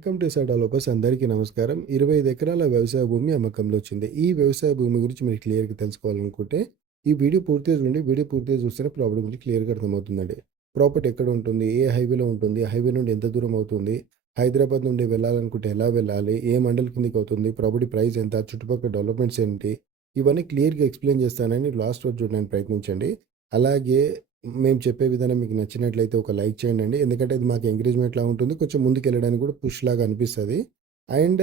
Welcome to SR developers. అందరికీ నమస్కారం. 25 ఎకరాల వ్యవసాయ భూమి అమ్మకంలో వచ్చింది. ఈ వ్యవసాయ భూమి గురించి మీరు క్లియర్‌గా తెలుసుకోవాలనుకుంటే, ఈ వీడియో పూర్తిగా చూడండి. వీడియో పూర్తిగా చూస్తేనే ప్రాపర్టీ గురించి క్లియర్‌గా అర్థమవుతుందండి. ప్రాపర్టీ ఎక్కడ ఉంటుంది? ఏ హైవేలో ఉంటుంది? హైవే నుండి ఎంత దూరం అవుతుంది? హైదరాబాద్ నుండి వెళ్ళాలనుకుంటే ఎలా వెళ్ళాలి? ఏ మండల్ కిందకి అవుతుంది? ప్రాపర్టీ ప్రైస్ ఎంత? చుట్టుపక్కల డెవలప్‌మెంట్స్ ఏంటి? ఇవన్నీ క్లియర్‌గా ఎక్స్‌ప్లెయిన్ చేస్తానని లాస్ట్ వరకు చూడడానికి ప్రయత్నించండి. అలాగే మేము చెప్పే విధానం మీకు నచ్చినట్లయితే ఒక లైక్ చేయండండి. ఎందుకంటే అది మాకు ఎంకరేజ్‌మెంట్‌లా ఉంటుంది. కొంచెం ముందుకెళ్ళడానికి కూడా పుష్‌లాగా అనిపిస్తది. అండ్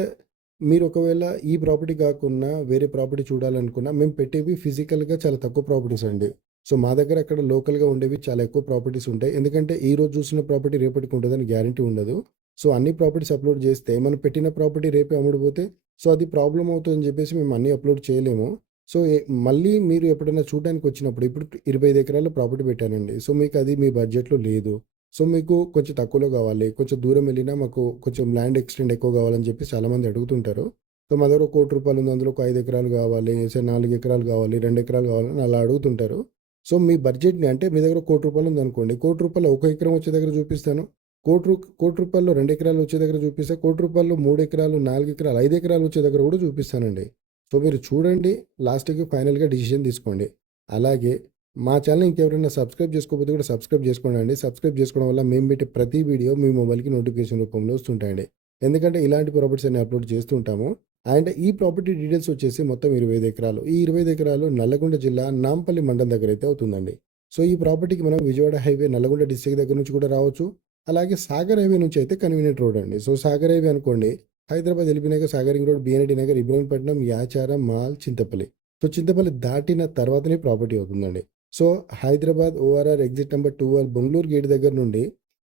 మీరు ఒకవేళ ఈ ప్రాపర్టీ కాకున్నా వేరే ప్రాపర్టీ చూడాలనుకున్నా మేము పెట్టేవి ఫిజికల్‌గా చాలా తక్కువ ప్రాపర్టీస్ అండి. సో, మా దగ్గర అక్కడ లోకల్‌గా ఉండేవి చాలా ఎక్కువ ప్రాపర్టీస్ ఉంటాయి. ఎందుకంటే ఈరోజు చూసిన ప్రాపర్టీ రేపటికి ఉంటదని గ్యారంటీ ఉండదు. సో, అన్ని ప్రాపర్టీస్ అప్‌లోడ్ చేస్తే మనం పెట్టిన ప్రాపర్టీ రేపే అమ్ముడుపోతే సో, అది ప్రాబ్లమ్ అవుతుందని చెప్పేసి మేము అన్నీ అప్‌లోడ్ చేయలేము. సో, మళ్ళీ మీరు ఎప్పుడైనా చూడడానికొచ్చినప్పుడు ఇప్పుడు 25 ఎకరాల ప్రాపర్టీ పెట్టానండి. సో, మీకది మీ బడ్జెట్‌లో లేదు. సో, మీకు కొంచెం తక్కువలో కావాలి. కొంచెం దూరం వెళ్ళినా మాకు కొంచెం ల్యాండ్ ఎక్స్టెండ్ ఎక్కువ కావాలని చెప్పి చాలామంది అడుగుతుంటారు. సో, మా దగ్గర రూ. 1,00,00,000 ఉంది. అందులో ఒక 5 ఎకరాలు కావాలి, 4 ఎకరాలు కావాలి, 2 ఎకరాలు కావాలని అలా అడుగుతుంటారు. సో, మీ బడ్జెట్‌ని అంటే మీ దగ్గర రూ. 1,00,00,000 ఉందనుకోండి. రూ. 1,00,00,000 ఒక ఎకరం వచ్చే దగ్గర చూపిస్తాను. రూ. 1,00,00,000 2 ఎకరాలు వచ్చే దగ్గర చూపిస్తా. రూ. 1,00,00,000 3 ఎకరాలు, 4 ఎకరాలు, 5 ఎకరాలు వచ్చే దగ్గర కూడా చూపిస్తానండి. సో, మీరు చూడండి. లాస్ట్‌కి ఫైనల్‌గా డిసిషన్ తీసుకోండి. అలాగే మా ఛానెల్ ఇంకెవరైనా సబ్స్క్రైబ్ చేసుకోకపోతే కూడా సబ్స్క్రైబ్ చేసుకోండండి. సబ్స్క్రైబ్ చేసుకోవడం వల్ల మేము పెట్టే ప్రతి వీడియో మీ మొబైల్‌కి నోటిఫికేషన్ రూపంలో వస్తుంటాయండి. ఎందుకంటే ఇలాంటి ప్రాపర్టీస్ అన్ని అప్‌లోడ్ చేస్తూ ఉంటాము. అండ్ ఈ ప్రాపర్టీ డీటెయిల్స్ వచ్చేసి మొత్తం 25 ఎకరాలు. ఈ 25 ఎకరాలు నల్లగొండ జిల్లా నాంపల్లి మండలం దగ్గర అయితే అవుతుందండి. సో, ఈ ప్రాపర్టీకి మనం విజయవాడ హైవే నల్లగొండ డిస్ట్రిక్ట్ దగ్గర నుంచి కూడా రావచ్చు. అలాగే సాగర్ హైవే నుంచి అయితే కన్వీనియంట్ రోడ్ అండి. సో, సాగర్ హైవే అనుకోండి Hyderabad LB Nagar, Sagar ring road, బిఎన్‌రెడ్డి Nagar, Ibrahimpatnam, Yacharam, mall, Chintapalli. So, Chintapalli దాటిన తర్వాతనే ప్రాపర్టీ అవుతుందండి. So, Hyderabad ORR exit number 12 Bengaluru gate దగ్గర నుండి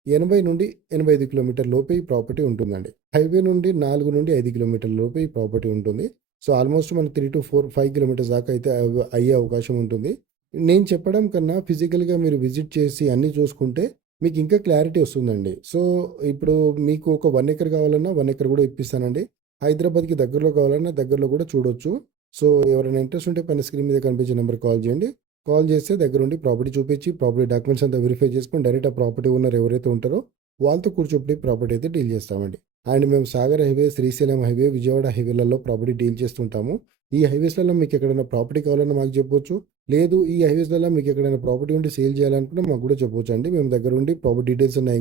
80-85 కిలోమీటర్ల లోపే ఈ ప్రాపర్టీ ఉంటుందండి. హైవే నుండి 4-5 కిలోమీటర్ల లోపే ఈ ప్రాపర్టీ ఉంటుంది. సో, ఆల్మోస్ట్ మనకు 3-4-5 కిలోమీటర్స్ దాకా అయితే అయ్యే అవకాశం ఉంటుంది. నేను చెప్పడం కన్నా ఫిజికల్‌గా మీరు విజిట్ చేసి అన్నీ చూసుకుంటే మీకు ఇంకా క్లారిటీ వస్తుందండి. సో, ఇప్పుడు మీకు ఒక 1 ఎకర్ కావాలన్నా 1 ఎకర్ కూడా ఇప్పిస్తానండి. హైదరాబాద్‌కి దగ్గరలో కావాలన్నా దగ్గరలో కూడా చూడొచ్చు. సో, ఎవరైనా ఇంట్రెస్ట్ ఉంటే పైన స్క్రీన్ మీద కనిపించే నంబర్‌కి కాల్ చేయండి. కాల్ చేస్తే దగ్గరుండి ప్రాపర్టీ చూపించి, ప్రాపర్టీ డాక్యుమెంట్స్ అంతా వెరిఫై చేసుకొని డైరెక్ట్ ఆ ప్రాపర్టీ ఓనర్ ఎవరైతే ఉంటారో వాళ్ళతో కూర్చోబెట్టి ప్రాపర్టీ అయితే డీల్ చేస్తామండి. అండ్ మేము సాగర్ హైవే, శ్రీశైలం హైవే, విజయవాడ హైవేలలో ప్రాపర్టీ డీల్ చేస్తుంటాము. ఈ హైవేస్‌లలో మీకు ఎక్కడైనా ప్రాపర్టీ కావాలన్నా మాకు చెప్పొచ్చు. లేదు ఈ హైవేస్‌లలో మీకు ఎక్కడైనా ప్రాపర్టీ ఉంటే సేల్ చేయాలనుకున్నా మాకు కూడా చెప్పొచ్చండి. మేము దగ్గరుండి ప్రాపర్టీ డీటెయిల్స్ ఉన్నాయి.